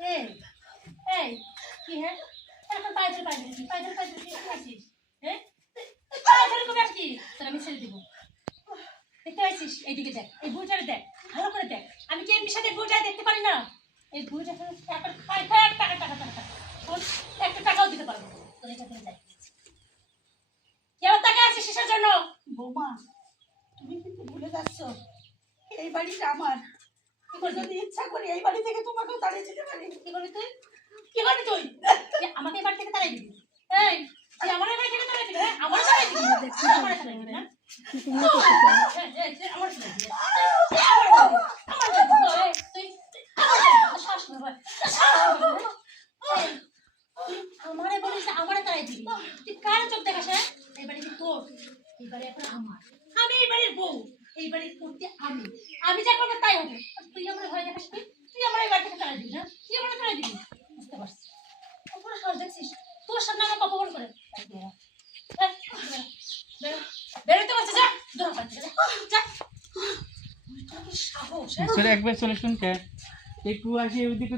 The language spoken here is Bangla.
এই এই কি হ্যাঁ এখন পায়ে ধরে কি আছিস হ্যাঁ পায়ে ধরে কবে আসছিস তোর আমি ছেড়ে দিব দেখতে পাইছিস এইদিকে দেখ এই বুড়িটারে দেখ ভালো করে দেখ আমি কি এমনির সাথে বুড়িটা দেখতে পারি না এই বুড়িটা একটা টাকাও দিতে পারবো তোর এটা থেকে যাই কেউ টাকা আছে শেষের জন্য বৌমা তুমি কিন্তু ভুলে যাচ্ছ এই বাড়িটা আমার। যদি ইচ্ছা করি এই বাড়ি থেকে তোমাকেও তাড়িয়ে দিতে পারি। কি করবি তুই কি করবি তুই আমাকে এই বাড়ি থেকে তাড়াই দিবি এই তুই আমার এই বাড়ি থেকে তাড়াই দিবি আমার তাড়াই দিবি আমার তাড়াই দিবি না আমার তাড়াই দিবি আমারে বলিস আমারে তাড়াই দিবি তুই কার চোখ দেখাস হ্যাঁ এই বাড়ি কি তোর এই বাড়ি এখন আমার আমি এই বাড়ির বউ এই বাড়ির করতে আমি যা করবো তাই হবে তুই আমার ভয় দেখাস তুই আমার এই বাড়ি থেকে তাড়াই দিবি না তুই আমার তাড়াই দিবি বুঝতে পারছিস পুরো সাহস দেখছিস তোর সামনে আমার কপল করে বেরোতে বলছে যা সাহস একবার চলে শুনতে একটু আসি ওদিকে